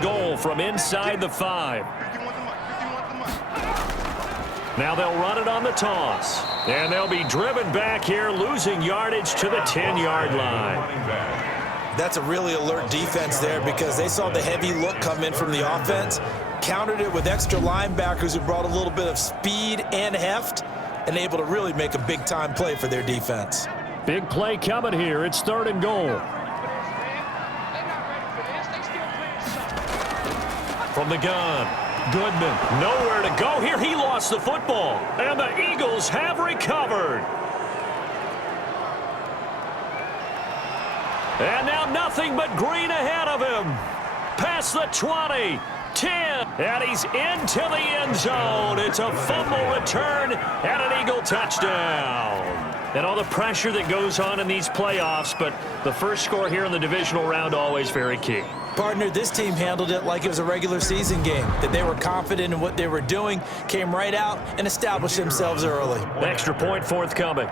Goal from inside the 5. Now they'll run it on the toss. And they'll be driven back here, losing yardage to the 10-yard line. That's a really alert defense there because they saw the heavy look come in from the offense, countered it with extra linebackers who brought a little bit of speed and heft, and able to really make a big-time play for their defense. Big play coming here. It's 3rd and goal. From the gun, Goodman, nowhere to go here. He lost the football, and the Eagles have recovered. And now nothing but green ahead of him. Past the 20, 10, and he's into the end zone. It's a fumble return and an Eagle touchdown. And all the pressure that goes on in these playoffs, but the first score here in the divisional round always very key. Partner, this team handled it like it was a regular season game, that they were confident in what they were doing, came right out and established themselves early. Extra point forthcoming.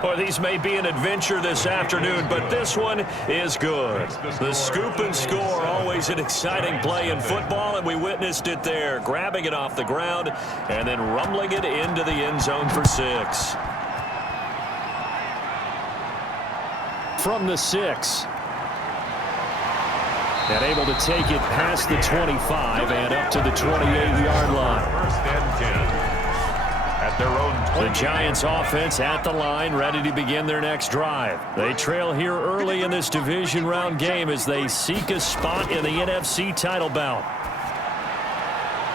Boy, these may be an adventure this afternoon, but this one is good. The scoop and score, always an exciting play in football, and we witnessed it there, grabbing it off the ground and then rumbling it into the end zone for 6. From the 6. And able to take it past the 25 and up to the 28-yard line. 1st and 10. At their own 20. The Giants offense at the line, ready to begin their next drive. They trail here early in this division round game as they seek a spot in the NFC title bout.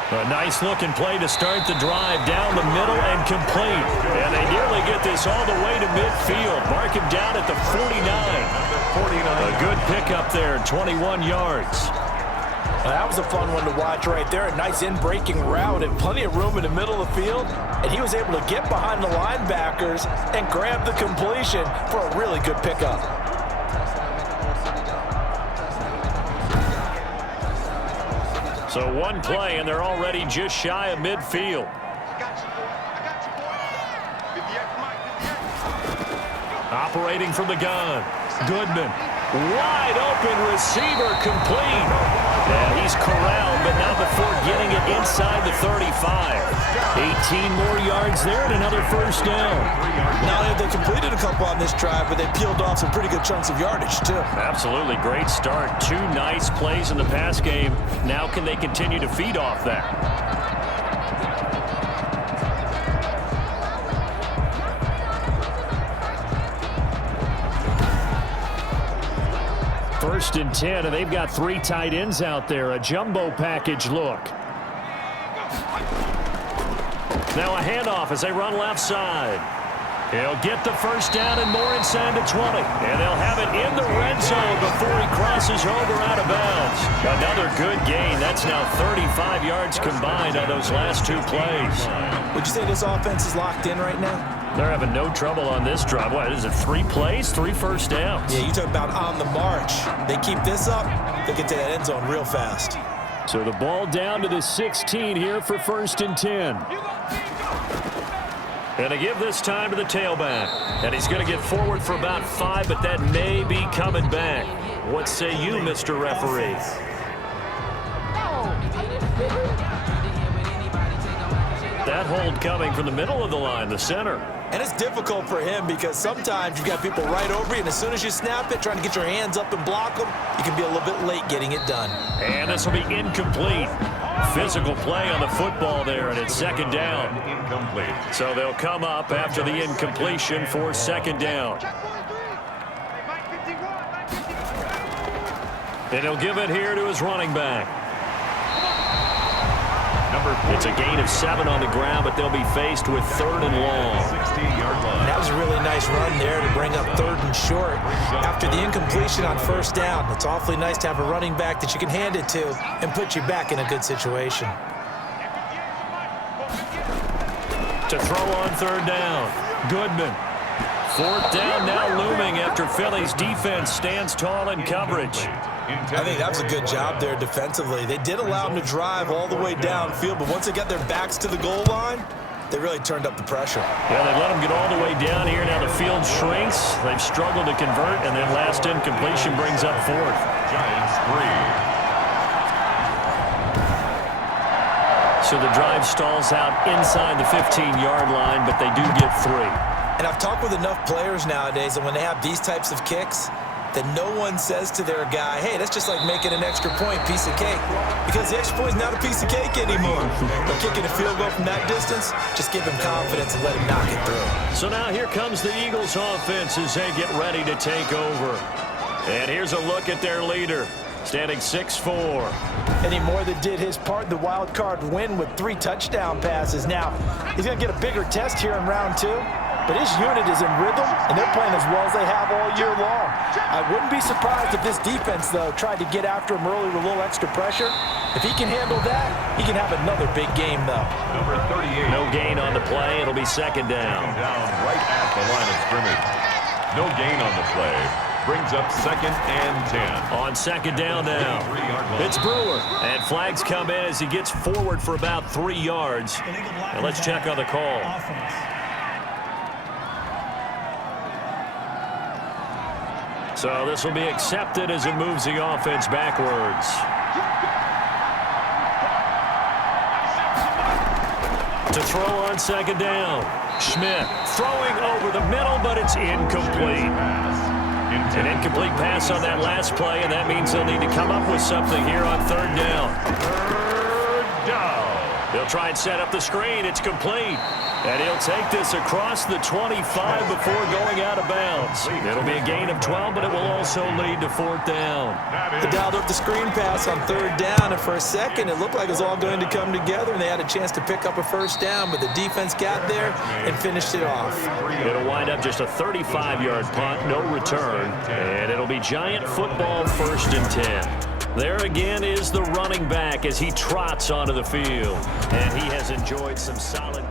A nice looking play to start the drive down the middle and complete. And they nearly get this all the way to midfield. Mark him down at the 49. A good pickup there, 21 yards. That was a fun one to watch right there. A nice in-breaking route and plenty of room in the middle of the field. And he was able to get behind the linebackers and grab the completion for a really good pickup. So one play, and they're already just shy of midfield. Operating from the gun. Goodman. Wide open receiver complete. And he's corralled, but not before getting it inside the 35. 18 more yards there and another first down. Not only have they completed a couple on this drive, but they peeled off some pretty good chunks of yardage, too. Absolutely. Great start. 2 nice plays in the pass game. Now can they continue to feed off that? First and 10, and they've got 3 tight ends out there. A jumbo package look. Now a handoff as they run left side. He'll get the first down and more inside the 20. And they'll have it in the red zone before he crosses over out of bounds. Another good gain. That's now 35 yards combined on those last 2 plays. Would you say this offense is locked in right now? They're having no trouble on this drive. What is it, 3 plays, 3 first downs? Yeah, you talk about on the march. They keep this up, they get to that end zone real fast. So the ball down to the 16 here for 1st and 10. And they give this time to the tailback. And he's going to get forward for about 5, but that may be coming back. What say you, Mr. Referee? That hold coming from the middle of the line, the center. And it's difficult for him because sometimes you've got people right over you, and as soon as you snap it, trying to get your hands up and block them, you can be a little bit late getting it done. And this will be incomplete. Physical play on the football there, and it's 2nd down. Incomplete. So they'll come up after the incompletion for 2nd down. And he'll give it here to his running back. It's a gain of 7 on the ground, but they'll be faced with 3rd and long. 16-yard line. That was a really nice run there to bring up 3rd and short. After the incompletion on 1st down, it's awfully nice to have a running back that you can hand it to and put you back in a good situation. To throw on 3rd down, Goodman. 4th down now looming after Philly's defense stands tall in coverage. I think that was a good job there defensively. They did allow them to drive all the way downfield, but once they got their backs to the goal line, they really turned up the pressure. Yeah, they let them get all the way down here. Now the field shrinks. They've struggled to convert, and then last incompletion brings up fourth. Giants 3. So the drive stalls out inside the 15-yard line, but they do get 3. And I've talked with enough players nowadays, and when they have these types of kicks, that no one says to their guy, hey, that's just like making an extra point, piece of cake. Because the extra point is not a piece of cake anymore. But kicking a field goal from that distance, just give him confidence and let him knock it through. So now here comes the Eagles offense as they get ready to take over. And here's a look at their leader, standing 6'4". Eddie Moore that did his part in the wild card win with 3 touchdown passes. Now, he's going to get a bigger test here in round 2. But his unit is in rhythm, and they're playing as well as they have all year long. I wouldn't be surprised if this defense, though, tried to get after him early with a little extra pressure. If he can handle that, he can have another big game, though. Number 38. No gain on the play. It'll be second down. Down right at the line of scrimmage. No gain on the play. Brings up 2nd and 10. On second down now, it's Brewer. And flags come in as he gets forward for about 3 yards. And let's check on the call. So this will be accepted as it moves the offense backwards. To throw on second down. Schmidt throwing over the middle, but it's incomplete. An incomplete pass on that last play, and that means they'll need to come up with something here on third down. Third down. They'll try and set up the screen. It's complete. And he'll take this across the 25 before going out of bounds. It'll be a gain of 12, but it will also lead to fourth down. They dialed up the screen pass on third down, and for a second, it looked like it was all going to come together, and they had a chance to pick up a first down, but the defense got there and finished it off. It'll wind up just a 35-yard punt, no return, and it'll be Giant football 1st and 10. There again is the running back as he trots onto the field, and he has enjoyed some solid.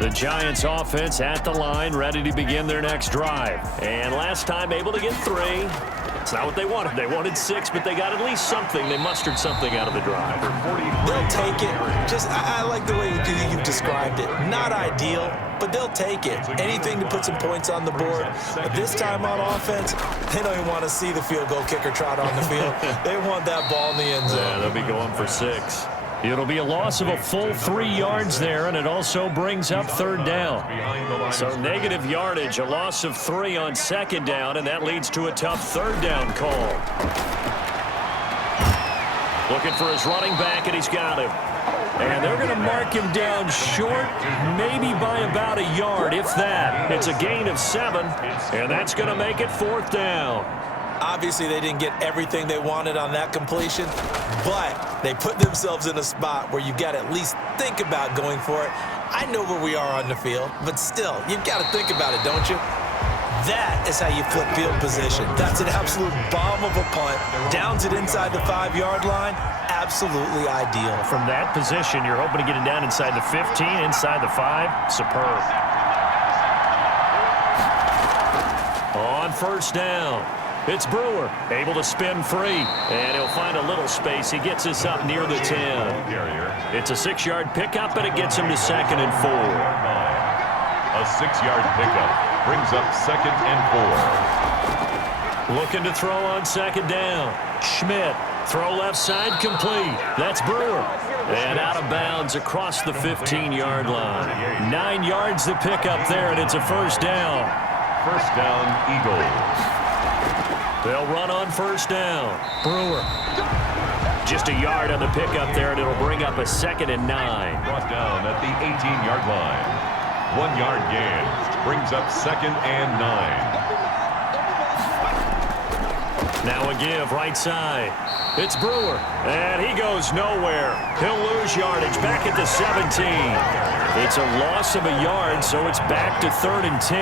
The Giants offense at the line, ready to begin their next drive. And last time able to get 3. It's not what they wanted. They wanted 6, but they got at least something. They mustered something out of the drive. They'll take it. I like the way you've described it. Not ideal, but they'll take it. Anything to put some points on the board. But this time on offense, they don't even want to see the field goal kicker trot on the field. They want that ball in the end zone. Yeah, they'll be going for 6. It'll be a loss of a full 3 yards there, and it also brings up third down. So negative yardage, a loss of 3 on second down, and that leads to a tough third down call. Looking for his running back, and he's got him. And they're going to mark him down short, maybe by about a yard, if that. It's a gain of 7, and that's going to make it fourth down. Obviously, they didn't get everything they wanted on that completion, but they put themselves in a spot where you've got to at least think about going for it. I know where we are on the field, but still, you've got to think about it, don't you? That is how you flip field position. That's an absolute bomb of a punt. Downs it inside the 5-yard line. Absolutely ideal. From that position, you're hoping to get it down inside the 15, inside the 5. Superb. On first down, it's Brewer, able to spin free, and he'll find a little space. He gets us up near the 10. It's a 6-yard pickup, and it gets him to 2nd and 4. A 6-yard pickup brings up 2nd and 4. Looking to throw on second down. Schmidt, throw left side, complete. That's Brewer. And out of bounds across the 15-yard line. 9 yards to pick up there, and it's a first down. First down, Eagles. They'll run on first down. Brewer. Just a yard on the pickup there, and it'll bring up a 2nd and 9. Brought down at the 18-yard line. 1 yard gain. Brings up 2nd and 9. Now a give right side. It's Brewer, and he goes nowhere. He'll lose yardage back at the 17. It's a loss of a yard, so it's back to 3rd and 10.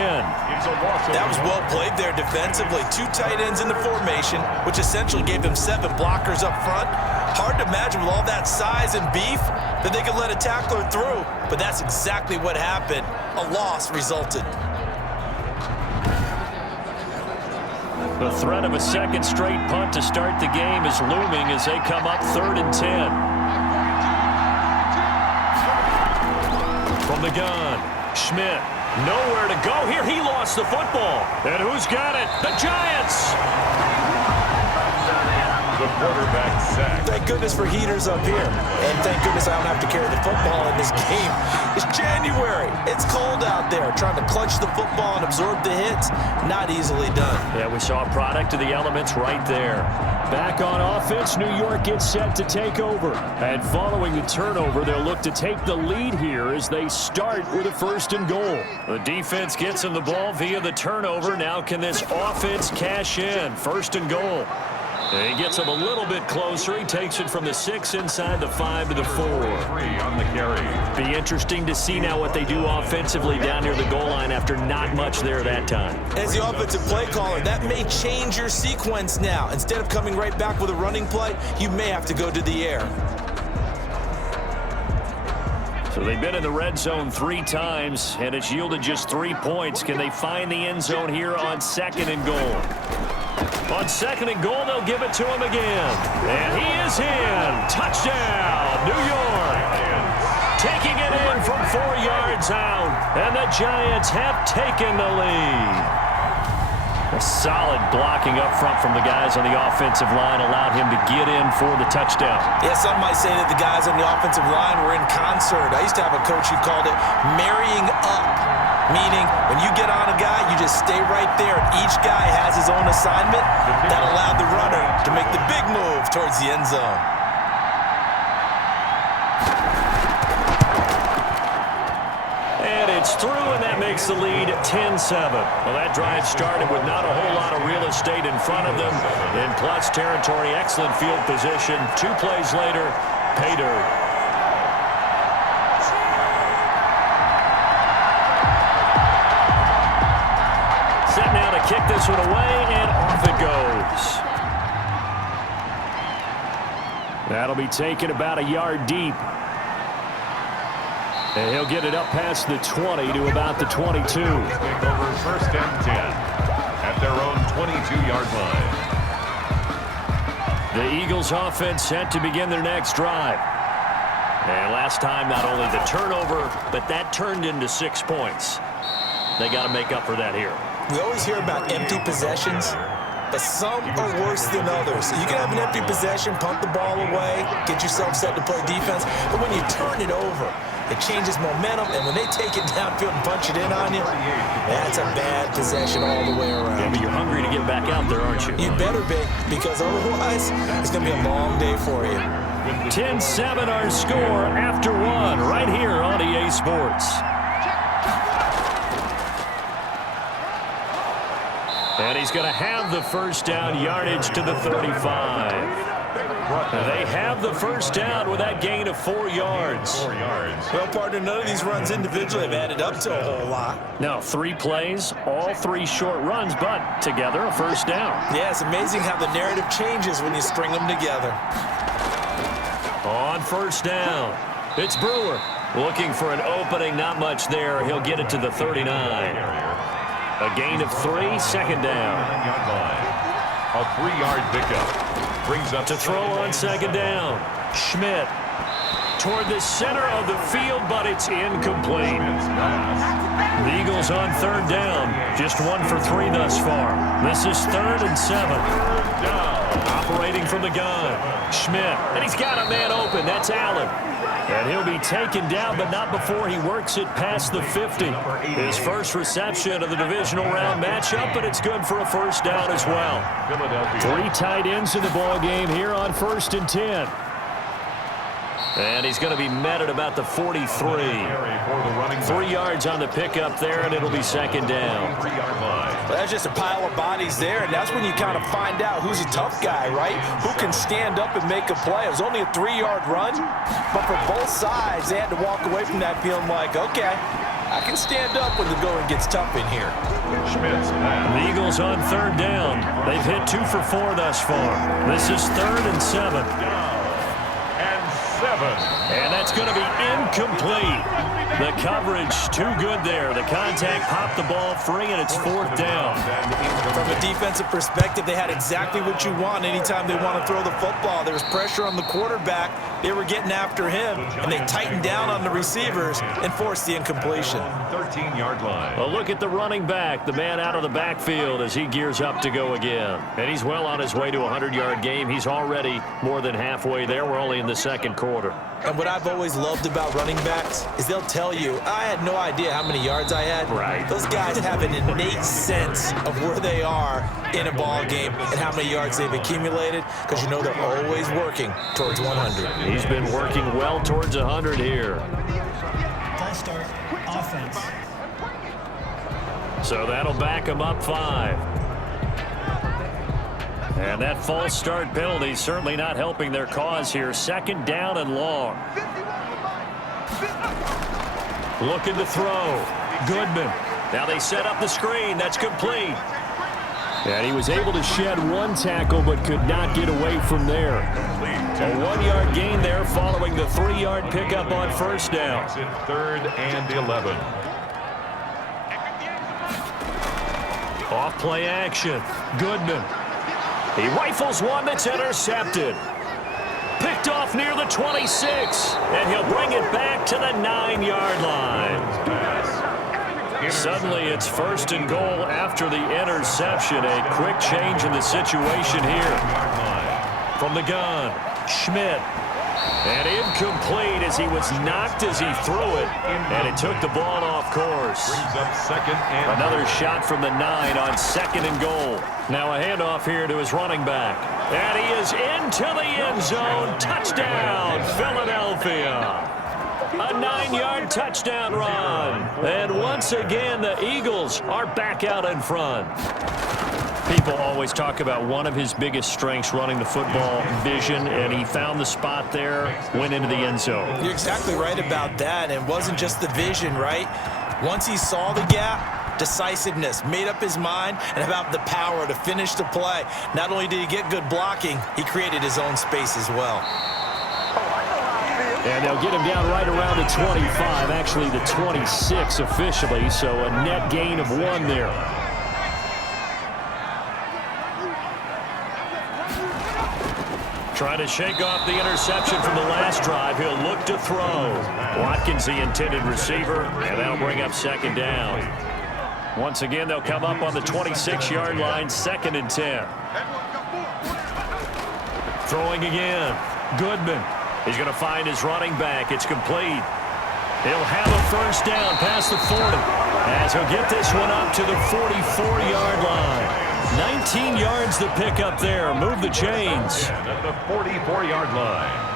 That was well played there defensively. 2 tight ends in the formation, which essentially gave them 7 blockers up front. Hard to imagine with all that size and beef that they could let a tackler through, but that's exactly what happened. A loss resulted. The threat of a second straight punt to start the game is looming as they come up 3rd and 10. from the gun. Schmidt, nowhere to go here. He lost the football. And who's got it? The Giants! The quarterback sack. Thank goodness for heaters up here. And thank goodness I don't have to carry the football in this game. It's January. It's cold out there. Trying to clutch the football and absorb the hits, not easily done. Yeah, we saw a product of the elements right there. Back on offense, New York gets set to take over. And following the turnover, they'll look to take the lead here as they start with a 1st and goal. The defense gets him the ball via the turnover. Now can this offense cash in? 1st and goal. He gets him a little bit closer. He takes it from the 6 inside the 5 to the 4. 3 on the carry. Be interesting to see now what they do offensively down near the goal line after not much there that time. As the offensive play caller, that may change your sequence now. Instead of coming right back with a running play, you may have to go to the air. So they've been in the red zone 3 times, and it's yielded just 3 points. Can they find the end zone here on 2nd and goal? On 2nd and goal, they'll give it to him again. And he is in. Touchdown, New York. Taking it in from 4 yards out. And the Giants have taken the lead. A solid blocking up front from the guys on the offensive line allowed him to get in for the touchdown. Yeah, some might say that the guys on the offensive line were in concert. I used to have a coach who called it marrying up, meaning when you get on a guy, you just stay right there. Each guy has his own assignment that allowed the runner to make the big move towards the end zone. And it's through, and that makes the lead 10-7. Well, that drive started with not a whole lot of real estate in front of them. In plus territory, excellent field position. 2 plays later, pay dirt. Set now to kick this one away, and off it goes. That'll be taken about a yard deep. And he'll get it up past the 20 to about the 22. Take over 1st and 10 at their own 22-yard line. The Eagles offense set to begin their next drive. And last time, not only the turnover, but that turned into 6 points. They got to make up for that here. We always hear about empty possessions, but some are worse than others. You can have an empty possession, pump the ball away, get yourself set to play defense, but when you turn it over, it changes momentum, and when they take it downfield and punch it in on you, that's a bad possession all the way around. Yeah, but you're hungry to get back out there, aren't you? You better be, because otherwise, it's going to be a long day for you. 10-7 our score after 1 right here on EA Sports. And he's going to have the 1st down, yardage to the 35. They have the 1st down with that gain of 4 yards. 4 yards. Well, partner, none of these runs individually have added up to a whole lot. Now, 3 plays, all 3 short runs, but together a 1st down. Yeah, it's amazing how the narrative changes when you string them together. On 1st down, it's Brewer. Looking for an opening, not much there. He'll get it to the 39. A gain of 3, 2nd down. A 3-yard pickup. Brings up to throw on 2nd down. Schmidt toward the center of the field, but it's incomplete. The Eagles on 3rd down. Just 1 for 3 thus far. This is 3rd and 7. Operating from the gun. Schmidt, and he's got a man open. That's Allen. And he'll be taken down, but not before he works it past the 50. His first reception of the divisional round matchup, but it's good for a 1st down as well. 3 tight ends in the ball game here on 1st and 10. And he's going to be met at about the 43. 3 yards on the pickup there, and it'll be 2nd down. Well, that's just a pile of bodies there, and that's when you kind of find out who's a tough guy, right? Who can stand up and make a play. It was only a 3-yard run, but for both sides, they had to walk away from that feeling like, okay, I can stand up when the going gets tough in here. The Eagles on 3rd down. They've hit 2 for 4 thus far. This is 3rd and 7. And that's going to be incomplete. The coverage too good there. The contact popped the ball free, and it's 4th down. From a defensive perspective, they had exactly what you want anytime they want to throw the football. There was pressure on the quarterback. They were getting after him, and they tightened down on the receivers and forced the incompletion. 13-yard line. A look at the running back, the man out of the backfield as he gears up to go again. And he's well on his way to a 100-yard game. He's already more than halfway there. We're only in the second quarter. And what I've always loved about running backs is they'll tell you, I had no idea how many yards I had. Right. Those guys have an innate sense of where they are in a ball game and how many yards they've accumulated, because you know they're always working towards 100. He's been working well towards 100 here. False start, offense. So that'll back him up 5. And that false start penalty certainly not helping their cause here. Second down and long. Looking to throw. Goodman. Now they set up the screen. That's complete. And he was able to shed one tackle but could not get away from there. A 1-yard gain there following the 3-yard pickup on first down. In 3rd and 11. Off play action. Goodman. He rifles one that's intercepted. Picked off near the 26. And he'll bring it back to the 9-yard line. Suddenly it's 1st and goal after the interception. A quick change in the situation here. From the gun, Schmidt. And incomplete as he was knocked as he threw it. And it took the ball off course. Brings up 2nd and Another shot from the 9 on 2nd and goal. Now a handoff here to his running back. And he is into the end zone. Touchdown, Philadelphia. A 9-yard touchdown run. And once again, the Eagles are back out in front. People always talk about one of his biggest strengths running the football, vision, and he found the spot there, went into the end zone. You're exactly right about that. And it wasn't just the vision, right? Once he saw the gap, decisiveness, made up his mind, and about the power to finish the play. Not only did he get good blocking, he created his own space as well. And they'll get him down right around the 25, actually the 26 officially, so a net gain of 1 there. Trying to shake off the interception from the last drive. He'll look to throw. Watkins, the intended receiver, and that'll bring up 2nd down. Once again, they'll come up on the 26-yard line, 2nd and 10. Throwing again. Goodman. He's going to find his running back. It's complete. He'll have a 1st down past the 40. As he'll get this one up to the 44-yard line. 19 yards to pick up there. Move the chains. at the 44-yard line.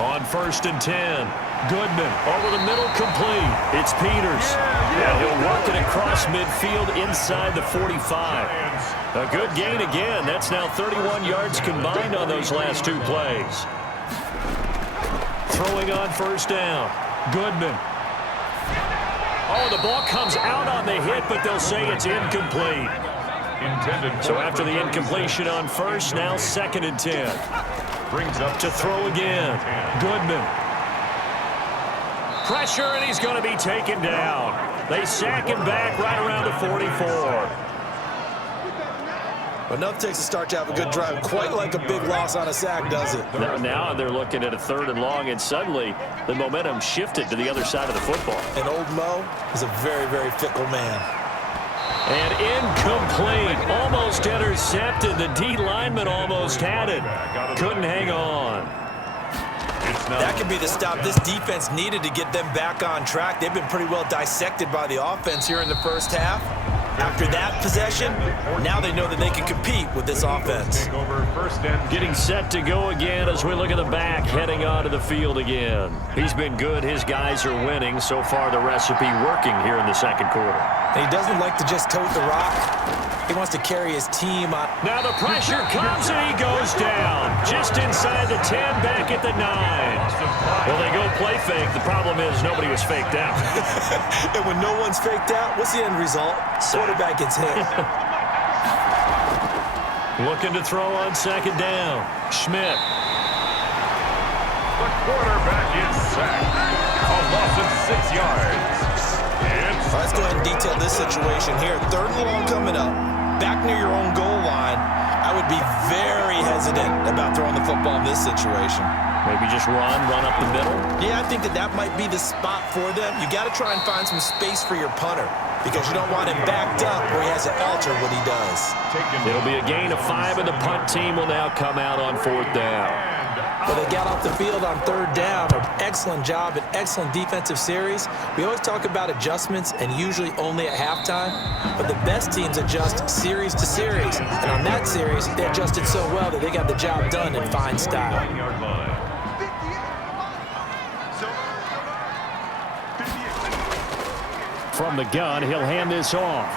On 1st and 10. Goodman over the middle, complete. It's Peters. And he'll work it across midfield inside the 45. A good gain again. That's now 31 yards combined on those last 2 plays. Throwing on 1st down. Goodman. Oh, the ball comes out on the hit, but they'll say it's incomplete. So after the incompletion on 1st, now 2nd and 10. Brings up To throw again. Goodman. Pressure, and he's going to be taken down. They sack him back right around the 44. But enough takes a start to have a good drive. Quite like a big loss on a sack, does it? Now they're looking at a 3rd and long, and suddenly the momentum shifted to the other side of the football. And old Mo is a very, very fickle man. And incomplete. Almost intercepted. The D lineman almost had it. Couldn't hang on. That could be the stop this defense needed to get them back on track. They've been pretty well dissected by the offense here in the 1st half. After that possession, now they know that they can compete with this offense. Getting set to go again as we look at the back, heading onto the field again. He's been good. His guys are winning. So far, the recipe working here in the 2nd quarter. And he doesn't like to just tote the rock. He wants to carry his team on. Now the pressure comes and he goes down. Just inside the 10, back at the 9. Well, they go play fake. The problem is nobody was faked out. And when no one's faked out, what's the end result? Quarterback gets hit. Looking to throw on 2nd down. Schmidt. The quarterback is sacked. A loss of 6 yards. Let's go ahead and detail this situation here. 3rd and long coming up, back near your own goal line. I would be very hesitant about throwing the football in this situation. Maybe just run up the middle? Yeah, I think that might be the spot for them. You got to try and find some space for your punter because you don't want him backed up where he has to alter what he does. It'll be a gain of 5, and the punt team will now come out on 4th down. Well, they got off the field on 3rd down. An excellent job, an excellent defensive series. We always talk about adjustments and usually only at halftime, but the best teams adjust series to series. And on that series, they adjusted so well that they got the job done in fine style. From the gun, he'll hand this off.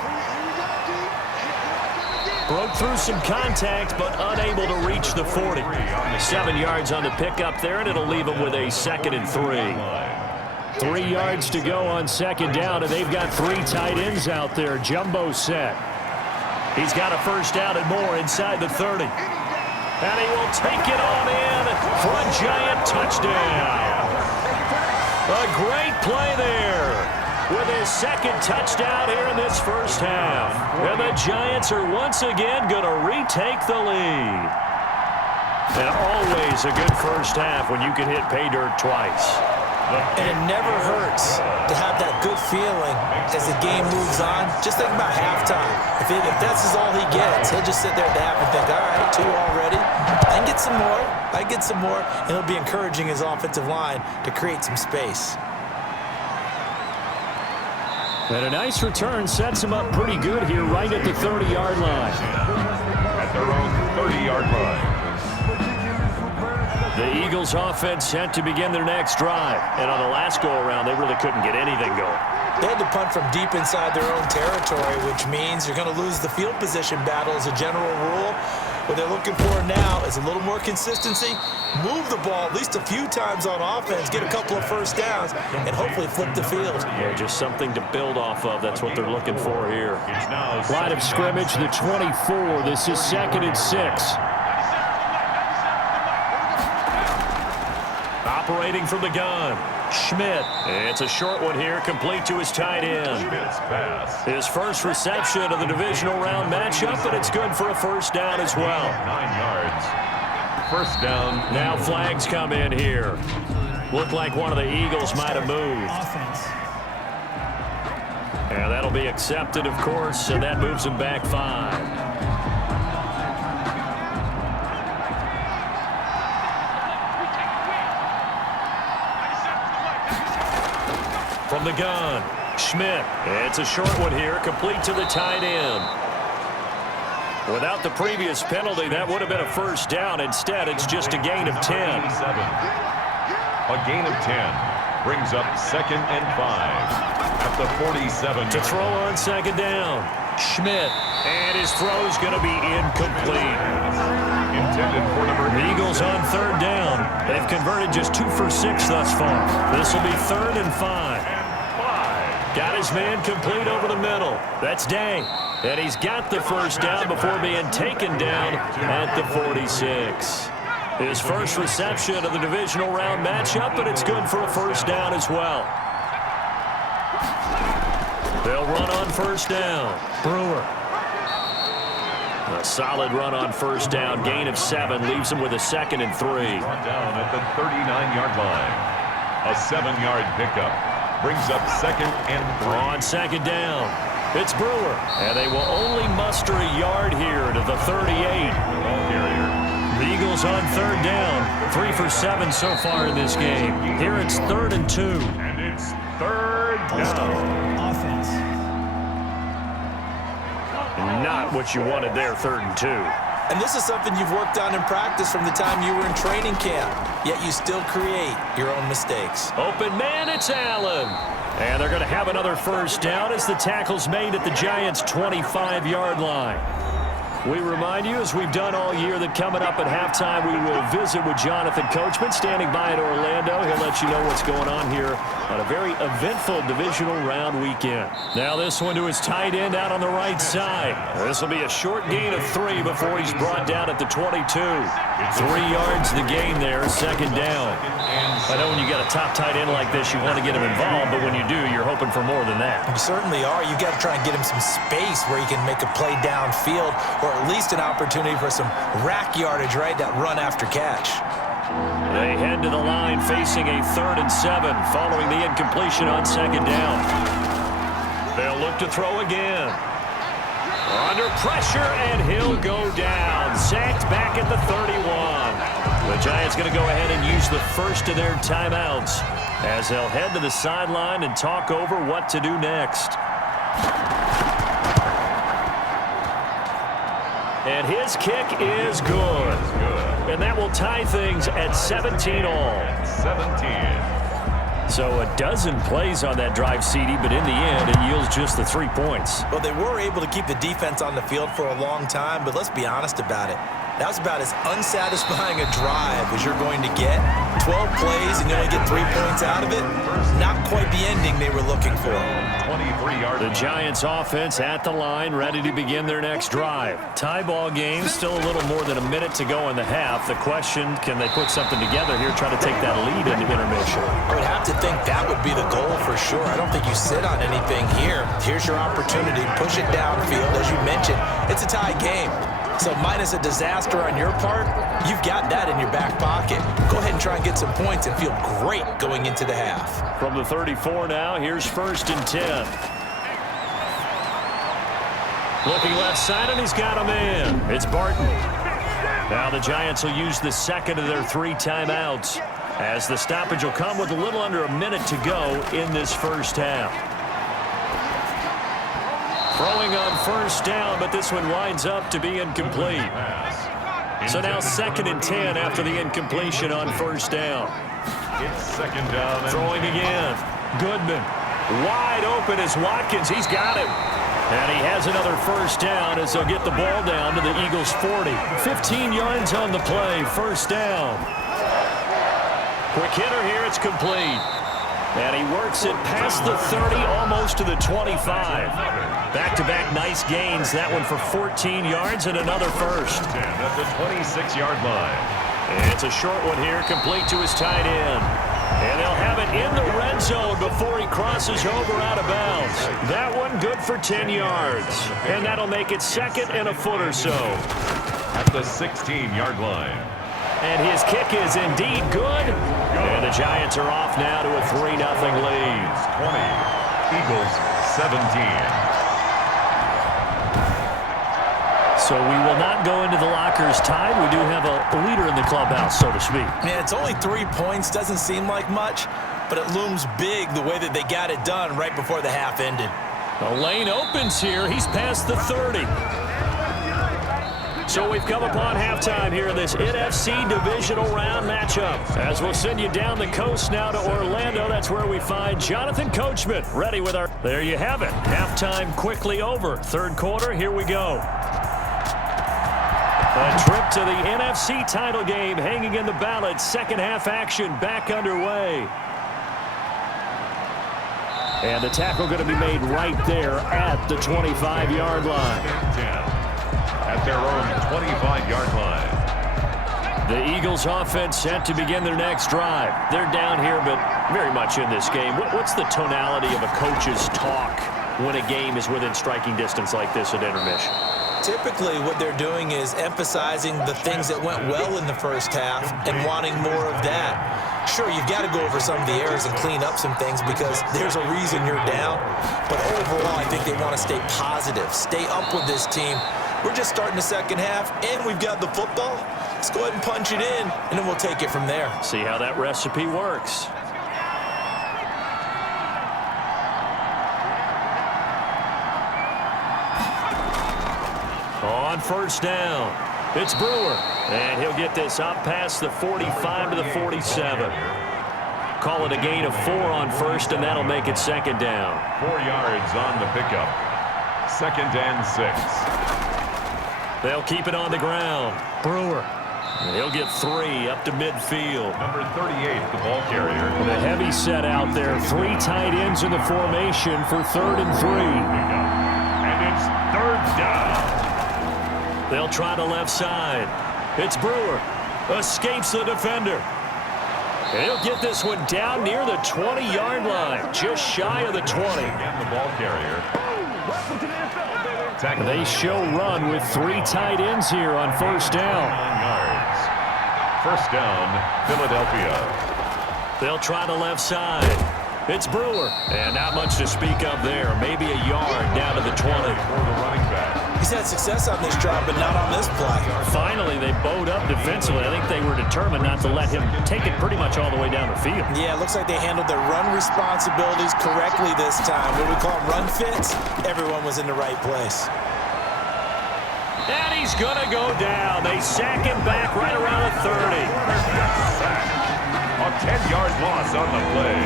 Broke through some contact, but unable to reach the 40. 7 yards on the pickup there, and it'll leave him with a 2nd and 3. 3 yards to go on 2nd down, and they've got 3 tight ends out there. Jumbo set. He's got a 1st down and more inside the 30. And he will take it on in for a giant touchdown. A great play there, with his 2nd touchdown here in this 1st half. And the Giants are once again going to retake the lead. And always a good 1st half when you can hit pay dirt twice. And it never hurts to have that good feeling as the game moves on. Just think about halftime. If this is all he gets, he'll just sit there at the half and think, all right, 2 already. I can get some more. I get some more. And he'll be encouraging his offensive line to create some space. And a nice return sets him up pretty good here right at the 30-yard line. At their own 30-yard line. The Eagles offense set to begin their next drive. And on the last go-around, they really couldn't get anything going. They had to punt from deep inside their own territory, which means you're going to lose the field position battle as a general rule. What they're looking for now is a little more consistency, move the ball at least a few times on offense, get a couple of 1st downs, and hopefully flip the field. Yeah, just something to build off of. That's what they're looking for here. Line of scrimmage, the 24. This is 2nd and 6. Operating from the gun, Schmidt. It's a short one here, complete to his tight end. His 1st reception of the divisional round matchup, but it's good for a 1st down as well. 9 yards. 1st down. Now flags come in here. Looked like one of the Eagles might have moved. Offense. And that'll be accepted, of course, and that moves him back 5. From the gun, Schmidt. It's a short one here, complete to the tight end. Without the previous penalty, that would have been a 1st down. Instead, it's just a gain of 10. A gain of 10 brings up 2nd and 5 at the 47. To throw on 2nd down, Schmidt. And his throw's going to be incomplete. Intended for number 8. The Eagles on 3rd down. They've converted just 2 for 6 thus far. This will be 3rd and 5. Got his man complete over the middle. That's Day. And he's got the 1st down before being taken down at the 46. His 1st reception of the divisional round matchup, but it's good for a 1st down as well. They'll run on 1st down. Brewer. A solid run on 1st down. Gain of 7 leaves him with a 2nd and 3. Brought down at the 39-yard line. A 7-yard pickup brings up 2nd and 3. On 2nd down, it's Brewer. And they will only muster a yard here to the 38. Ball carrier. The Eagles on 3rd down. 3 for 7 so far in this game. Here it's 3rd and 2. And it's 3rd down. Offense. Not what you wanted there, 3rd and 2. And this is something you've worked on in practice from the time you were in training camp, yet you still create your own mistakes. Open man, it's Allen. And they're going to have another 1st down as the tackle's made at the Giants' 25-yard line. We remind you, as we've done all year, that coming up at halftime, we will visit with Jonathan Coachman, standing by in Orlando. He'll let you know what's going on here on a very eventful divisional round weekend. Now this one to his tight end out on the right side. This will be a short gain of 3 before he's brought down at the 22. 3 yards the gain there, second down. I know when you got a top tight end like this, you want to get him involved, but when you do, you're hoping for more than that. You certainly are. You got to try and get him some space where he can make a play downfield, or at least an opportunity for some rack yardage, right? That run after catch. They head to the line facing a 3rd and 7 following the incompletion on second down. They'll look to throw again. Under pressure, and he'll go down. Sacked back at the 31. The Giants going to go ahead and use the first of their timeouts as they'll head to the sideline and talk over what to do next. And his kick is good. And that will tie things at 17 all. 17. So a dozen plays on that drive, CD, but in the end, it yields just the 3 points. Well, they were able to keep the defense on the field for a long time, but let's be honest about it. That was about as unsatisfying a drive as you're going to get. 12 plays and you only get 3 points out of it. Not quite the ending they were looking for. 23-yard. The Giants offense at the line, ready to begin their next drive. Tie ball game, still a little more than a minute to go in the half. The question, can they put something together here, try to take that lead into intermission? I would have to think that would be the goal for sure. I don't think you sit on anything here. Here's your opportunity. Push it downfield. As you mentioned, it's a tie game. So minus a disaster on your part, you've got that in your back pocket. Go ahead and try and get some points and feel great going into the half. From the 34 now, here's 1st and 10. Looking left side, and he's got a man. It's Barton. Now the Giants will use the second of their 3 timeouts, as the stoppage will come with a little under a minute to go in this first half. Throwing on 1st down, but this one winds up to be incomplete. So now 2nd and 10 after the incompletion on 1st down. It's 2nd down. Throwing again. Goodman. Wide open is Watkins. He's got it. And he has another 1st down as they'll get the ball down to the Eagles' 40. 15 yards on the play. 1st down. Quick hitter here. It's complete. And he works it past the 30, almost to the 25. Back-to-back nice gains. That one for 14 yards and another 1st. At the 26-yard line. And it's a short one here, complete to his tight end. And they'll have it in the red zone before he crosses over out of bounds. That one good for 10 yards. And that'll make it 2nd and a foot or so. At the 16-yard line. And his kick is indeed good. And the Giants are off now to a 3-0 lead. 20. Eagles 17. So we will not go into the lockers tied. We do have a leader in the clubhouse, so to speak. Man, it's only 3 points. Doesn't seem like much, but it looms big the way that they got it done right before the half ended. The lane opens here. He's past the 30. So we've come upon halftime here in this NFC Divisional Round matchup. As we'll send you down the coast now to Orlando. That's where we find Jonathan Coachman ready with our... There you have it. Halftime quickly over. 3rd quarter, here we go. A trip to the NFC title game hanging in the balance. 2nd half action back underway. And the tackle going to be made right there at the 25-yard line. At their own 25-yard line. The Eagles offense set to begin their next drive. They're down here, but very much in this game. What's the tonality of a coach's talk when a game is within striking distance like this at intermission? Typically, what they're doing is emphasizing the things that went well in the first half and wanting more of that. Sure, you've got to go over some of the errors and clean up some things because there's a reason you're down. But overall, I think they want to stay positive, stay up with this team. We're just starting the 2nd half, and we've got the football. Let's go ahead and punch it in, and then we'll take it from there. See how that recipe works. On 1st down, it's Brewer. And he'll get this up past the 45 to the 47. Call it a gain of 4 on 1st, and that'll make it 2nd down. 4 yards on the pickup. 2nd and 6. They'll keep it on the ground. Brewer And he'll get 3 up to midfield. Number 38, the ball carrier. And a heavy set out there. 3 tight ends in the formation for 3rd and 3. And it's 3rd down. They'll try the left side. It's Brewer. Escapes the defender. And he'll get this one down near the 20-yard line. Just shy of the 20. Again, the ball carrier. They show run with 3 tight ends here on 1st down. 9 yards. 1st down, Philadelphia. They'll try the left side. It's Brewer. And not much to speak of there. Maybe a yard down to the 20. For the running back. He's had success on this drive, but not on this play. Finally, they bowed up defensively. I think they were determined not to let him take it pretty much all the way down the field. Yeah, it looks like they handled their run responsibilities correctly this time. What we call them run fits, everyone was in the right place. And he's going to go down. They sack him back right around the 30. A 10-yard loss on the play.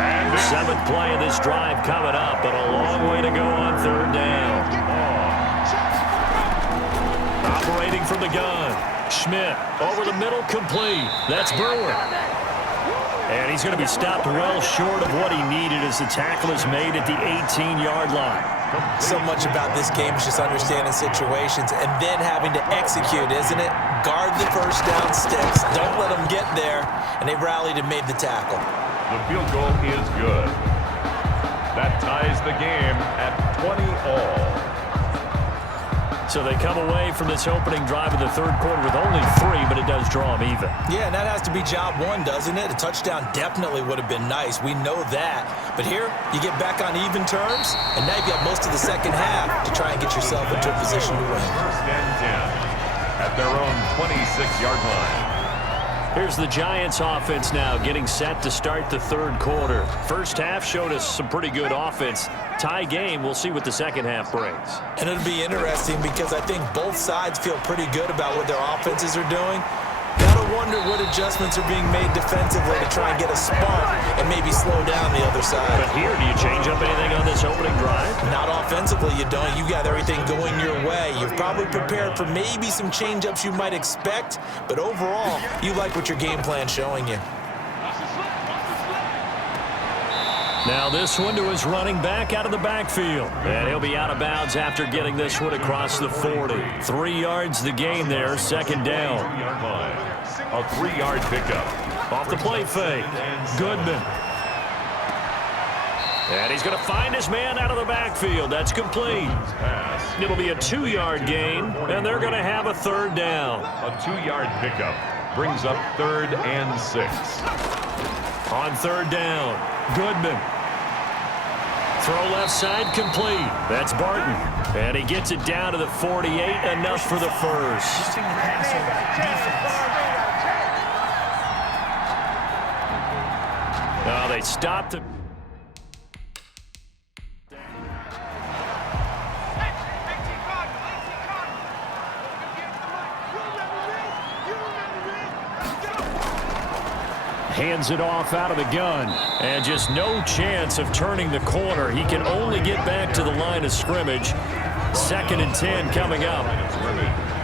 And 7th play of this drive coming up, but a long way to go on 3rd down. Operating from the gun. Schmidt over the middle, complete. That's Brewer. And he's going to be stopped well short of what he needed as the tackle is made at the 18-yard line. So much about this game is just understanding situations and then having to execute, isn't it? Guard the 1st down sticks. Don't let them get there. And they rallied and made the tackle. the field goal is good. That ties the game at 20 all. So they come away from this opening drive of the 3rd quarter with only 3, but it does draw them even. Yeah, and that has to be job 1, doesn't it? A touchdown definitely would have been nice. We know that. But here, you get back on even terms, and now you've got most of the second half to try and get yourself into a position to win. 1st and 10 at their own 26-yard line. Here's the Giants offense now getting set to start the 3rd quarter. First half showed us some pretty good offense. Tie game, we'll see what the second half brings. And it'll be interesting because I think both sides feel pretty good about what their offenses are doing. Gotta wonder what adjustments are being made defensively to try and get a spark and maybe slow down the other side. But here, do you change up anything on this opening drive? Not offensively, you don't. You got everything going your way. You've probably prepared for maybe some change-ups you might expect, but overall, you like what your game plan's showing you. Now this one to his running back out of the backfield. And he'll be out of bounds after getting this one across the 40. 3 yards the gain there, 2nd down. 2-yard line. A 3-yard pickup. Off the play fake. Goodman. And he's going to find his man out of the backfield. That's complete. It'll be a 2-yard gain, and they're going to have a 3rd down. A 2-yard pickup brings up 3rd and 6. On 3rd down, Goodman. Throw left side complete. That's Barton. And he gets it down to the 48, enough for the first. Shifting the pass over defense. Now they stopped it. Hands it off out of the gun. And just no chance of turning the corner. He can only get back to the line of scrimmage. 2nd and 10 coming up.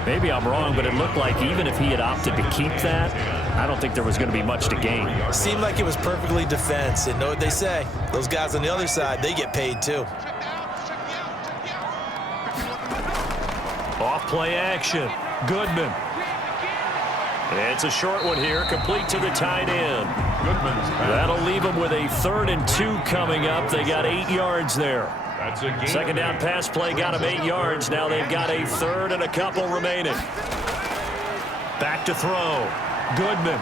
Maybe I'm wrong, but it looked like even if he had opted to keep that, I don't think there was going to be much to gain. Seemed like it was perfectly defense. And know what they say? Those guys on the other side, they get paid too. Off play action. Goodman. It's a short one here, complete to the tight end. Goodman's pass. That'll leave them with a 3rd and 2 coming up. They got 8 yards there. That's a gain. 2nd down pass play got them 8 yards. Now they've got a 3rd and a couple remaining. Back to throw. Goodman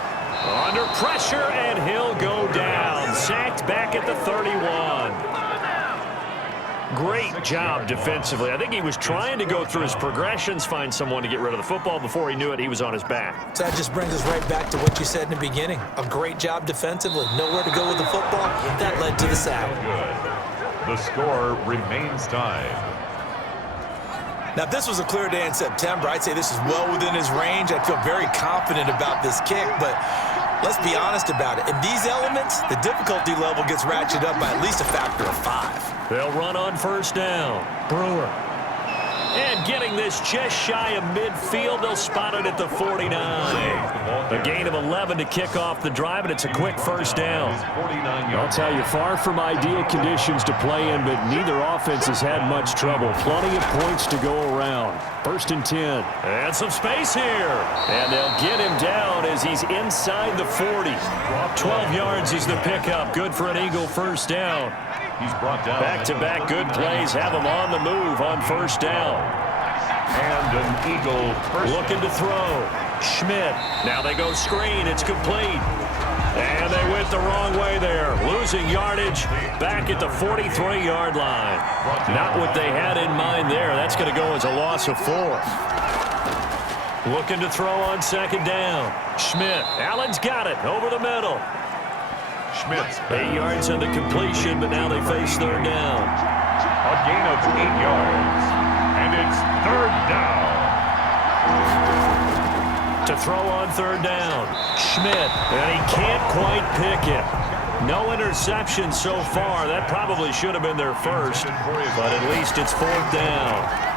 under pressure, and he'll go down. Sacked back at the 31. Great job defensively. I think he was trying to go through his progressions, find someone to get rid of the football. Before he knew it, he was on his back. So that just brings us right back to what you said in the beginning. A great job defensively. Nowhere to go with the football. That led to the sack. Good. The score remains tied. Now, if this was a clear day in September, I'd say this is well within his range. I'd feel very confident about this kick, but let's be honest about it. In these elements, the difficulty level gets ratcheted up by at least a factor of 5. They'll run on 1st down. Brewer. And getting this just shy of midfield, they'll spot it at the 49. A gain of 11 to kick off the drive, and it's a quick first down. I'll tell you, far from ideal conditions to play in, but neither offense has had much trouble. Plenty of points to go around. 1st and 10. And some space here. And they'll get him down as he's inside the 40. 12 yards is the pickup. Good for an Eagle first down. He's brought down. Back-to-back good plays have him on the move on first down. And an Eagle first. Looking to throw. Schmidt. Now they go screen. It's complete. And they went the wrong way there. Losing yardage back at the 43-yard line. Not what they had in mind there. That's going to go as a loss of 4. Looking to throw on 2nd down. Schmidt. Allen's got it over the middle. Schmidt's 8 yards on the completion, but now they face 3rd down. A gain of 8 yards. And it's 3rd down. To throw on 3rd down. Schmidt, and he can't quite pick it. No interception so far. That probably should have been their first, but at least it's 4th down.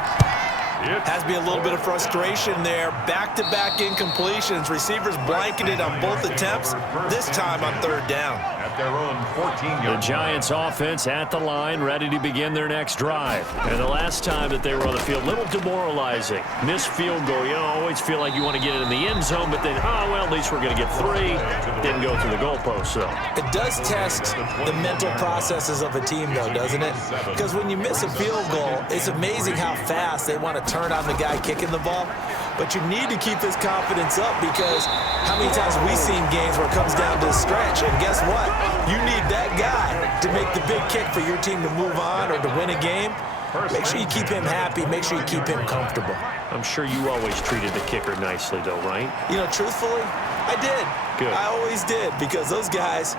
Has to be a little bit of frustration there. Back-to-back incompletions. Receivers blanketed on both attempts, this time on 3rd down. At their own 14-yard. The Giants offense at the line, ready to begin their next drive. And the last time that they were on the field, a little demoralizing. Missed field goal. You always feel like you want to get it in the end zone, but then, well, at least we're going to get 3. Didn't go through the goalpost, though. It does test the mental processes of a team, though, doesn't it? Because when you miss a field goal, it's amazing how fast they want to turn on the guy kicking the ball. But you need to keep his confidence up, because how many times have we seen games where it comes down to the stretch, and guess what? You need that guy to make the big kick for your team to move on or to win a game. Make sure you keep him happy. Make sure you keep him comfortable. I'm sure you always treated the kicker nicely, though, right? You know, truthfully, I did. Good. I always did, because those guys,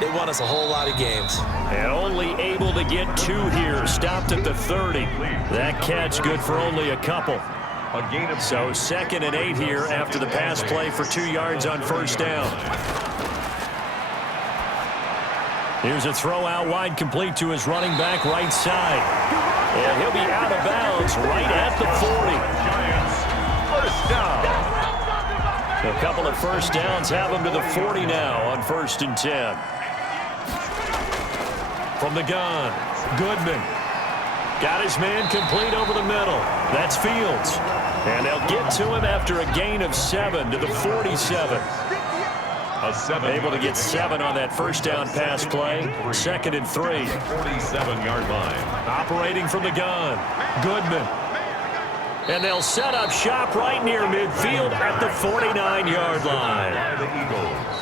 they won us a whole lot of games. And only able to get 2 here. Stopped at the 30. That catch good for only a couple. A gain of So 2nd and 8 here after the pass play for 2 yards on 1st down. Here's a throw out wide, complete to his running back right side. And he'll be out of bounds right at the 40. Giants. First down. A couple of first downs have him to the 40 now on 1st and 10. From the gun, Goodman. Got his man complete over the middle. That's Fields. And they'll get to him after a gain of 7 to the 47. Able to get 7 on that first down pass play. 2nd and 3. 47-yard line. Operating from the gun, Goodman. And they'll set up shop right near midfield at the 49-yard line. By the Eagles.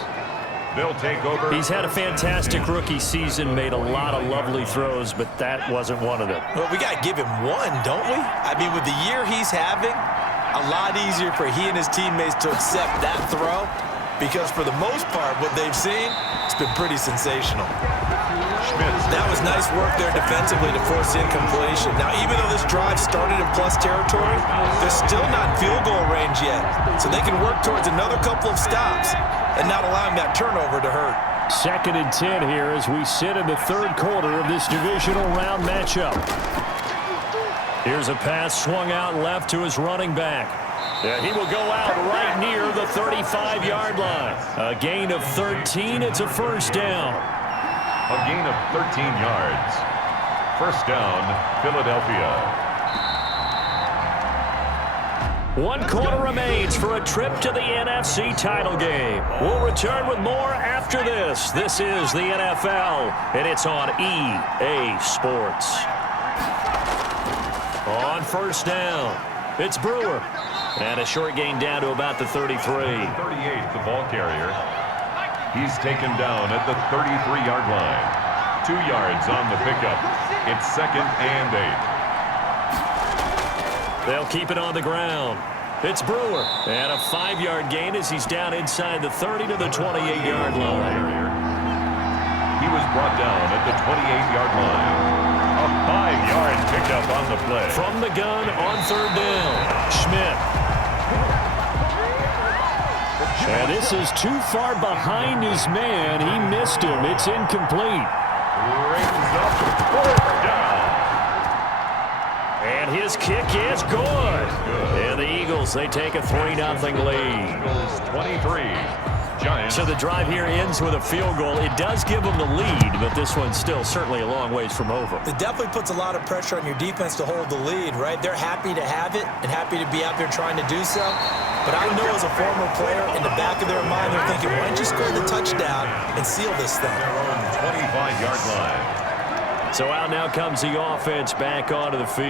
They'll take over. He's had a fantastic rookie season, made a lot of lovely throws, but that wasn't one of them. Well, we got to give him one, don't we? I mean, with the year he's having, a lot easier for he and his teammates to accept that throw, because for the most part, what they've seen, it's been pretty sensational. That was nice work there defensively to force incompletion. Now, even though this drive started in plus territory, they're still not in field goal range yet, so they can work towards another couple of stops and not allowing that turnover to hurt. 2nd and 10 here as we sit in the 3rd quarter of this divisional round matchup. Here's a pass swung out left to his running back. He will go out right near the 35-yard line. A gain of 13. It's a first down. A gain of 13 yards. First down, Philadelphia. 1 quarter remains for a trip to the NFC title game. We'll return with more after this. This is the NFL, and it's on EA Sports. On first down, it's Brewer. And a short gain down to about the 33. 38th, the ball carrier. He's taken down at the 33-yard line. 2 yards on the pickup. It's 2nd and 8. They'll keep it on the ground. It's Brewer. And a 5-yard gain as he's down inside the 30 to the 28-yard line. He was brought down at the 28-yard line. A 5-yard pickup on the play. From the gun on 3rd down, Schmidt. And this is too far behind his man. He missed him. It's incomplete. Rings up 4th down. And his kick is good. And the Eagles, they take a 3-0 lead. Eagles 23. Giants. So the drive here ends with a field goal. It does give them the lead, but this one's still certainly a long ways from over. It definitely puts a lot of pressure on your defense to hold the lead, right? They're happy to have it and happy to be out there trying to do so. But I know as a former player, in the back of their mind, they're thinking, why don't you score the touchdown and seal this thing? Their own 25-yard line. So out now comes the offense back onto the field.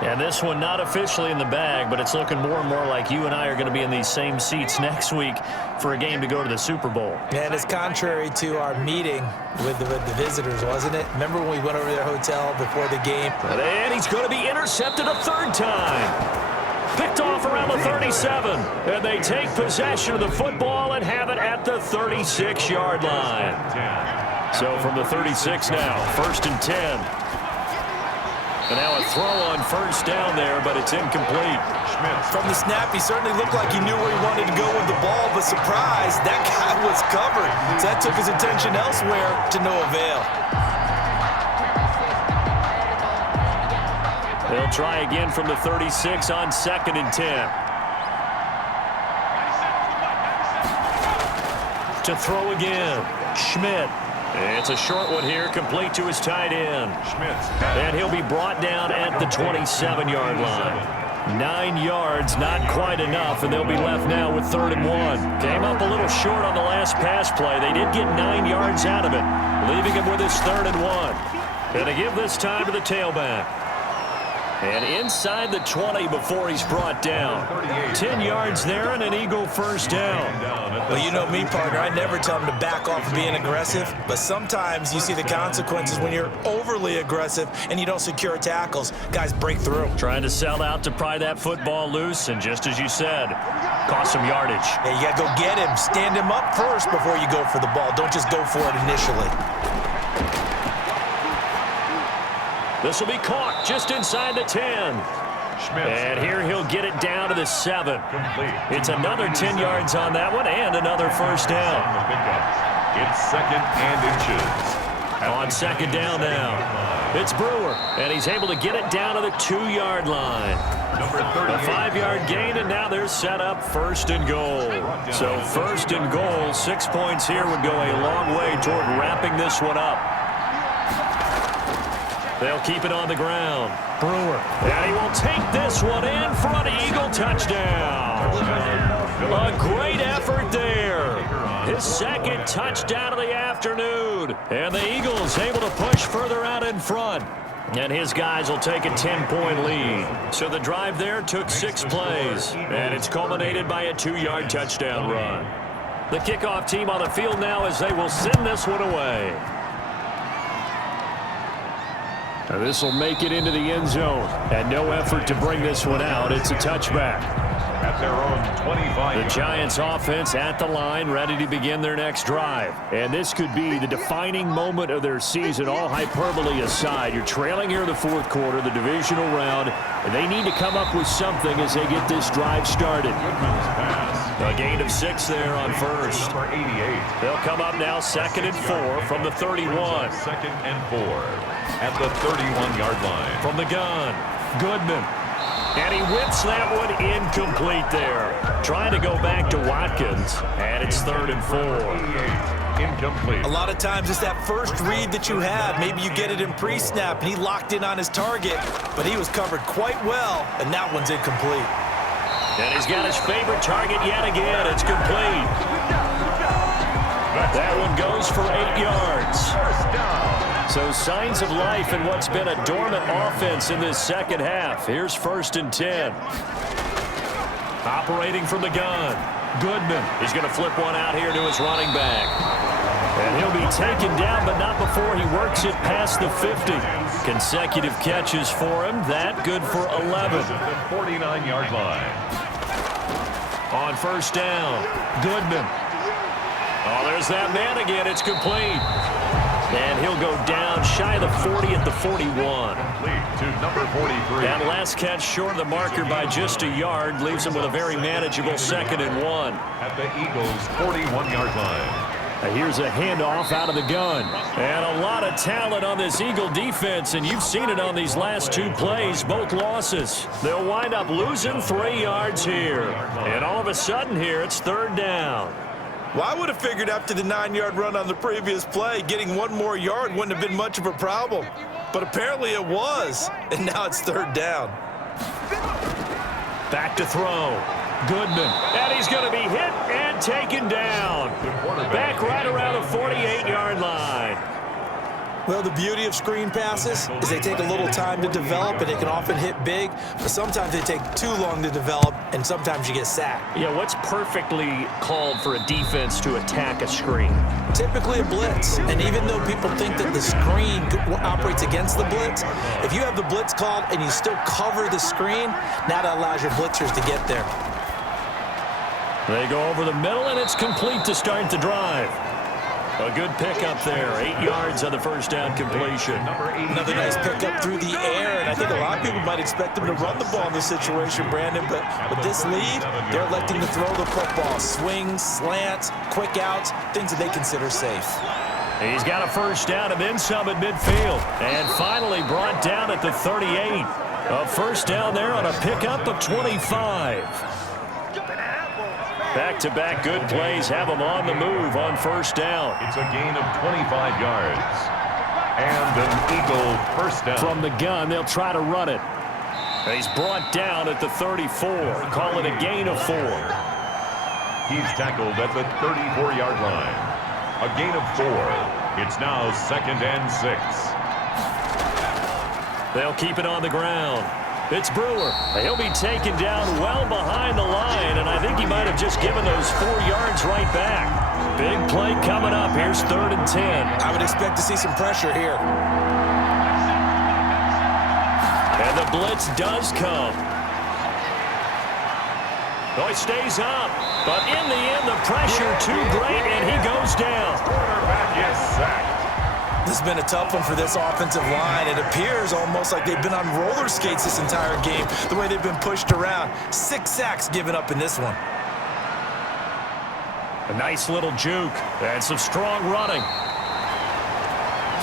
And this one not officially in the bag, but it's looking more and more like you and I are going to be in these same seats next week for a game to go to the Super Bowl. And it's contrary to our meeting with the visitors, wasn't it? Remember when we went over to their hotel before the game? And he's going to be intercepted a third time. Picked off around the 37. And they take possession of the football and have it at the 36-yard line. So from the 36 now, 1st and 10. And now a throw on first down there, but it's incomplete. From the snap, he certainly looked like he knew where he wanted to go with the ball, but surprise, that guy was covered. So that took his attention elsewhere to no avail. They'll try again from the 36 on 2nd and 10. To throw again, Schmidt. It's a short one here, complete to his tight end. And he'll be brought down at the 27-yard line. 9 yards, not quite enough, and they'll be left now with 3rd and 1. Came up a little short on the last pass play. They did get 9 yards out of it, leaving him with his 3rd and 1. And to give this time to the tailback. And inside the 20 before he's brought down. 10 yards there and an Eagle first down. Well, you know me, partner. I never tell them to back off of being aggressive, but sometimes you see the consequences when you're overly aggressive and you don't secure tackles. Guys break through. Trying to sell out to pry that football loose, and just as you said, cost some yardage. Hey, you got to go get him. Stand him up first before you go for the ball. Don't just go for it initially. This will be caught just inside the 10. And here he'll get it down to the 7. It's another 10 yards on that one and another first down. It's 2nd and inches. On 2nd down now. It's Brewer, and he's able to get it down to the 2-yard line. A 5-yard gain, and now they're set up 1st and goal. So 1st and goal, 6 points here would go a long way toward wrapping this one up. They'll keep it on the ground. Brewer. And he will take this one in for an Eagle touchdown. A great effort there. His 2nd touchdown of the afternoon. And the Eagles able to push further out in front. And his guys will take a 10-point lead. So the drive there took 6 plays. And it's culminated by a 2-yard touchdown run. The kickoff team on the field now as they will send this one away. Now this will make it into the end zone. And no effort to bring this one out. It's a touchback. At their own 25. The Giants offense at the line, ready to begin their next drive. And this could be the defining moment of their season, all hyperbole aside. You're trailing here in the 4th quarter, the divisional round, and they need to come up with something as they get this drive started. A gain of 6 there on first. Number 88. They'll come up now 2nd and 4 from the 31. 2nd and 4 at the 31-yard line. From the gun, Goodman. And he whips that one incomplete there. Trying to go back to Watkins, and it's 3rd and 4. Incomplete. A lot of times it's that first read that you have. Maybe you get it in pre-snap, and he locked in on his target, but he was covered quite well, and that one's incomplete. And he's got his favorite target yet again. It's complete. That one goes for 8 yards. First down. So signs of life in what's been a dormant offense in this second half. Here's 1st and 10. Operating from the gun. Goodman. He's going to flip one out here to his running back. And he'll be taken down, but not before he works it past the 50. Consecutive catches for him. That good for 11. The 49-yard line. On 1st down, Goodman. Oh, there's that man again. It's complete. And he'll go down shy of the 40 at the 41. Complete to number 43. That last catch short of the marker by just a yard leaves him with a very manageable 2nd and 1. At the Eagles' 41-yard line. Here's a handoff out of the gun. And a lot of talent on this Eagle defense, and you've seen it on these last two plays, both losses. They'll wind up losing 3 yards here. And all of a sudden here, it's 3rd down. Well, I would have figured after the 9-yard run on the previous play, getting 1 more yard wouldn't have been much of a problem. But apparently it was, and now it's 3rd down. Back to throw. Goodman, and he's going to be hit and taken down. Back right around the 48-yard line. Well, the beauty of screen passes is they take a little time to develop, and they can often hit big, but sometimes they take too long to develop, and sometimes you get sacked. Yeah, what's perfectly called for a defense to attack a screen? Typically a blitz, and even though people think that the screen operates against the blitz, if you have the blitz called and you still cover the screen, now that allows your blitzers to get there. They go over the middle, and it's complete to start the drive. A good pickup there, 8 yards on the first down completion. Another nice pickup through the air, and I think a lot of people might expect them to run the ball in this situation, Brandon, but with this lead, they're electing to throw the football. Swings, slants, quick outs, things that they consider safe. He's got a first down and then some at midfield, and finally brought down at the 38. A first down there on a pickup of 25. Back-to-back good plays have them on the move on first down. It's a gain of 25 yards. And an Eagle first down. From the gun, they'll try to run it. He's brought down at the 34. Call it a gain of 4. He's tackled at the 34-yard line. A gain of 4. It's now 2nd and 6. They'll keep it on the ground. It's Brewer. He'll be taken down well behind the line, and I think he might have just given those 4 yards right back. Big play coming up. Here's 3rd and 10. I would expect to see some pressure here. And the blitz does come. Oh, he stays up. But in the end, the pressure too great, and he goes down. Quarterback is sacked. This has been a tough one for this offensive line. It appears almost like they've been on roller skates this entire game, the way they've been pushed around. 6 sacks given up in this one. A nice little juke and some strong running.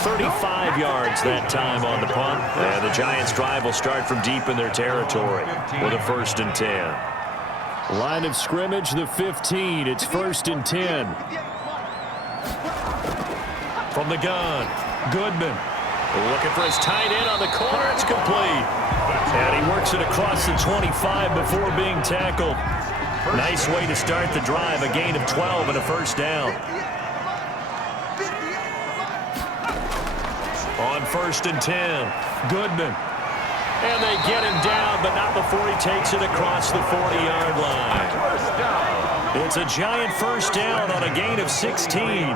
35 yards that time on the punt. And the Giants' drive will start from deep in their territory with a 1st and 10. Line of scrimmage, the 15. It's 1st and 10. From the gun, Goodman looking for his tight end on the corner. It's complete. And he works it across the 25 before being tackled. Nice way to start the drive. A gain of 12 and a first down. On 1st and 10, Goodman. And they get him down, but not before he takes it across the 40-yard line. It's a Giant first down on a gain of 16.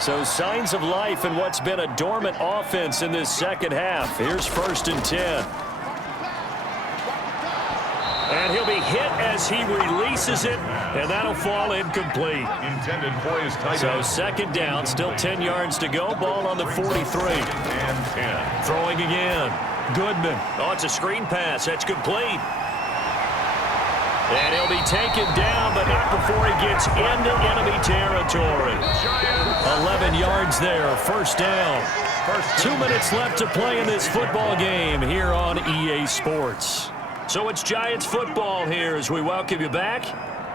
So signs of life in what's been a dormant offense in this second half. Here's 1st and 10. And he'll be hit as he releases it, and that'll fall incomplete. Intended for his tight end. So 2nd down, still 10 yards to go. Ball on the 43. And 10. Throwing again. Goodman. Oh, it's a screen pass. That's complete. And he'll be taken down, but not before he gets into enemy territory. 11 yards there, first down. 2 minutes left to play in this football game here on EA Sports. So it's Giants football here as we welcome you back.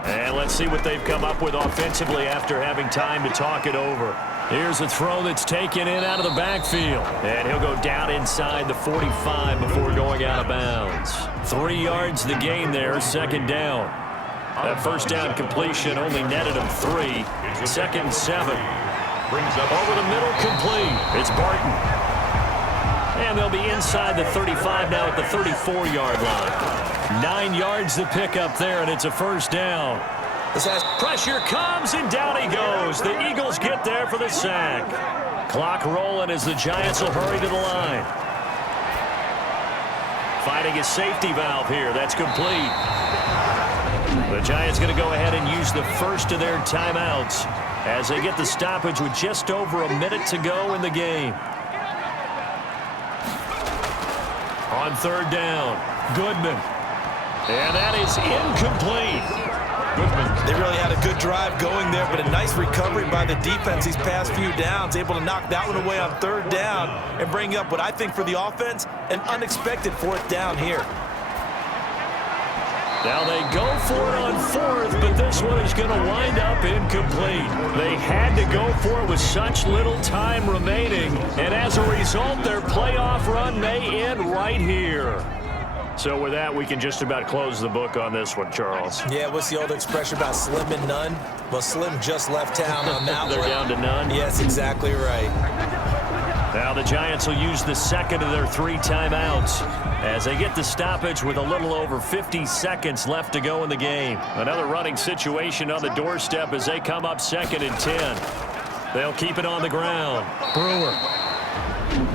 And let's see what they've come up with offensively after having time to talk it over. Here's a throw that's taken in out of the backfield. And he'll go down inside the 45 before going out of bounds. 3 yards the gain there, 2nd down. That first down completion only netted him 3. 2nd and 7. Over the middle, complete. It's Barton. And they'll be inside the 35 now at the 34-yard line. 9 yards the pickup there, and it's a first down. Pressure comes, and down he goes. The Eagles get there for the sack. Clock rolling as the Giants will hurry to the line. Finding a safety valve here. That's complete. The Giants going to go ahead and use the first of their timeouts as they get the stoppage with just over a minute to go in the game. On 3rd down, Goodman. And that is incomplete. Goodman They really had a good drive going there, but a nice recovery by the defense these past few downs, able to knock that one away on third down and bring up what I think for the offense, an unexpected fourth down here. Now they go for it on fourth, but this one is going to wind up incomplete. They had to go for it with such little time remaining, and as a result, their playoff run may end right here. So with that, we can just about close the book on this one, Charles. Yeah, what's the old expression about slim and none? Well, Slim just left town on that one. They're down to none? Yes, exactly right. Now the Giants will use the second of their 3 timeouts as they get the stoppage with a little over 50 seconds left to go in the game. Another running situation on the doorstep as they come up 2nd and 10. They'll keep it on the ground. Brewer.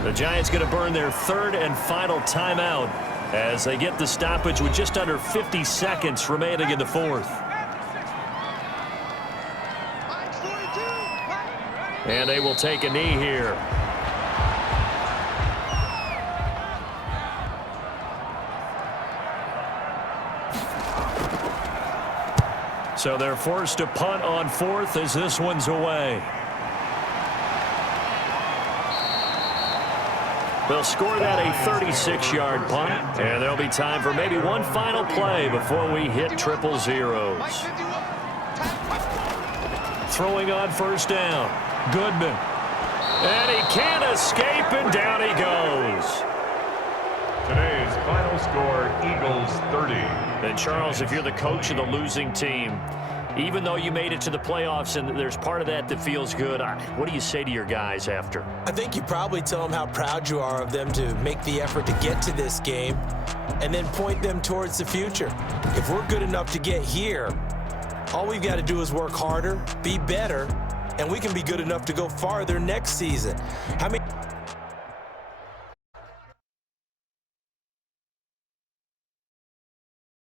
The Giants going to burn their 3rd and final timeout as they get the stoppage with just under 50 seconds remaining in the 4th. And they will take a knee here. So they're forced to punt on 4th as this one's away. They'll score that a 36-yard punt, and there'll be time for maybe one final play before we hit triple zeros. Throwing on 1st down. Goodman. And he can't escape, and down he goes. Today's final score, Eagles 30. And Charles, if you're the coach of the losing team, even though you made it to the playoffs and there's part of that that feels good, what do you say to your guys after? I think you probably tell them how proud you are of them to make the effort to get to this game and then point them towards the future. If we're good enough to get here, all we've got to do is work harder, be better, and we can be good enough to go farther next season. How many